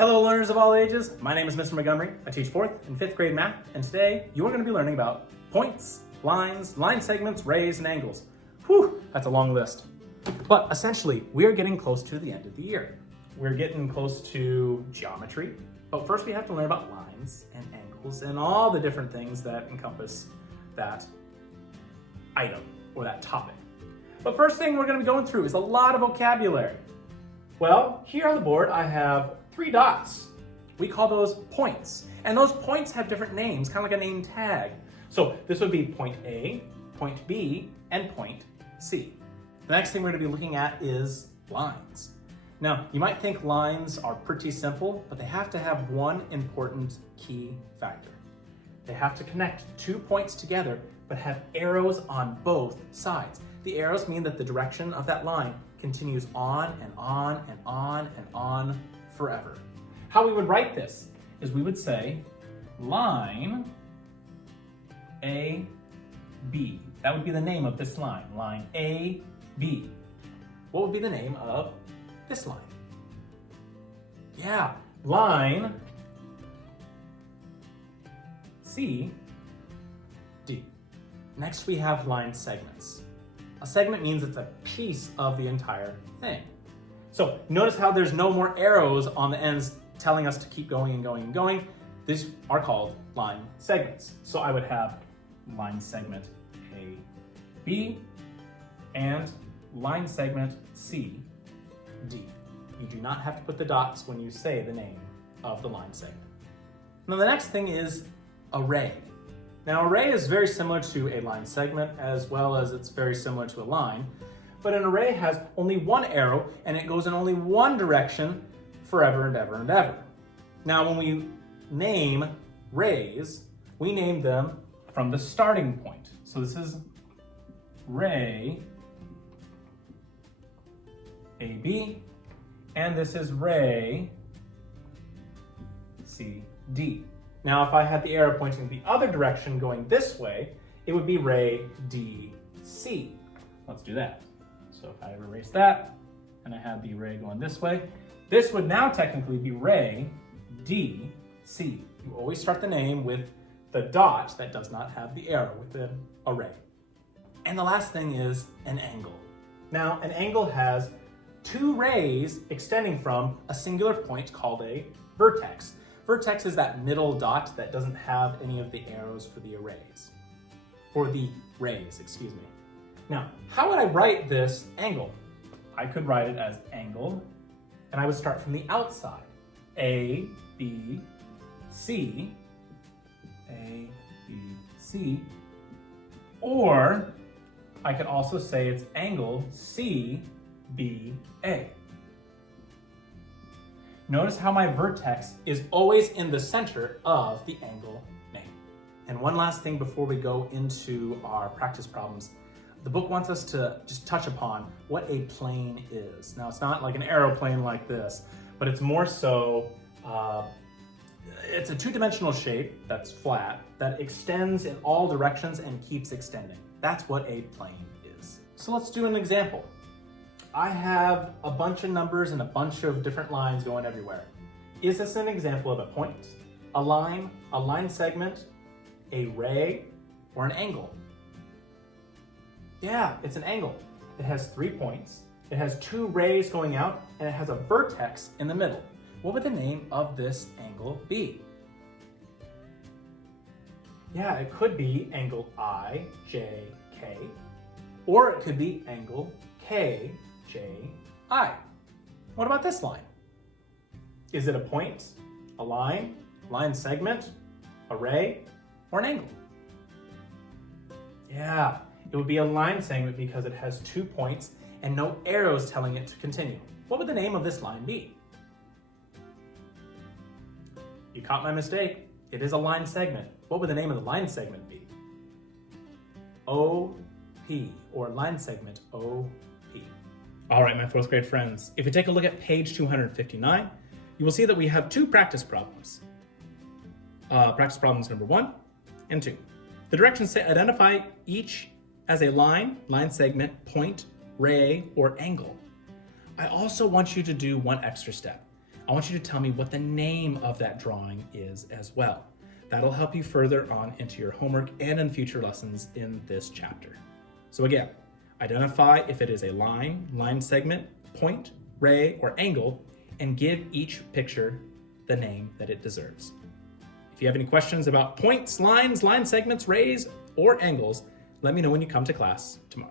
Hello learners of all ages, my name is Mr. Montgomery. I teach 4th and 5th grade math, and today you are going to be learning about points, lines, line segments, rays, and angles. Whew, that's a long list. But essentially, we are getting close to the end of the year. We're getting close to geometry, but first we have to learn about lines and angles and all the different things that encompass that item or that topic. But first thing we're going to be going through is a lot of vocabulary. Well, here on the board I have 3 dots. We call those points. And those points have different names, kind of like a name tag. So this would be point A, point B, and point C. The next thing we're going to be looking at is lines. Now, you might think lines are pretty simple, but they have to have one important key factor. They have to connect 2 points together, but have arrows on both sides. The arrows mean that the direction of that line continues on and on and on and on forever. How we would write this is we would say line A, B. That would be the name of this line, line A, B. What would be the name of this line? Yeah, line C, D. Next we have line segments. A segment means it's a piece of the entire thing. So notice how there's no more arrows on the ends telling us to keep going and going and going. These are called line segments. So I would have line segment A, B, and line segment C, D. You do not have to put the dots when you say the name of the line segment. Now the next thing is array. Now array is very similar to a line segment as well as it's very similar to a line, but an array has only one arrow and it goes in only one direction forever and ever and ever. Now when we name rays, we name them from the starting point. So this is ray AB, and this is ray CD. Now, if I had the arrow pointing the other direction going this way, it would be ray DC. Let's do that. So if I erase that, and I had the ray going this way, this would now technically be ray DC. You always start the name with the dot that does not have the arrow with the array. And the last thing is an angle. Now, an angle has 2 rays extending from a singular point called a vertex. Vertex is that middle dot that doesn't have any of the arrows for the arrays. Excuse me. Now, how would I write this angle? I could write it as angle, and I would start from the outside. A, B, C, A, B, C, or I could also say it's angle C, B, A. Notice how my vertex is always in the center of the angle name. And one last thing before we go into our practice problems, the book wants us to just touch upon what a plane is. Now, it's not like an aeroplane like this, but it's more so, it's a 2-dimensional shape that's flat, that extends in all directions and keeps extending. That's what a plane is. So let's do an example. I have a bunch of numbers and a bunch of different lines going everywhere. Is this an example of a point, a line segment, a ray, or an angle? Yeah, it's an angle. It has 3 points, it has 2 rays going out, and it has a vertex in the middle. What would the name of this angle be? Yeah, it could be angle IJK, or it could be angle KJI. What about this line? Is it a point, a line segment, a ray, or an angle? Yeah, it would be a line segment because it has 2 points and no arrows telling it to continue. What would the name of this line be? You caught my mistake. It is a line segment. What would the name of the line segment be? OP, or line segment OP. All right, my 4th grade friends, if you take a look at page 259, you will see that we have 2 practice problems. Practice problems number 1 and 2. The directions say identify each as a line segment, point, ray, or angle. I also want you to do one extra step. I want you to tell me what the name of that drawing is as well. That'll help you further on into your homework and in future lessons in this chapter. So again, identify if it is a line, line segment, point, ray, or angle, and give each picture the name that it deserves. If you have any questions about points, lines, line segments, rays, or angles, let me know when you come to class tomorrow.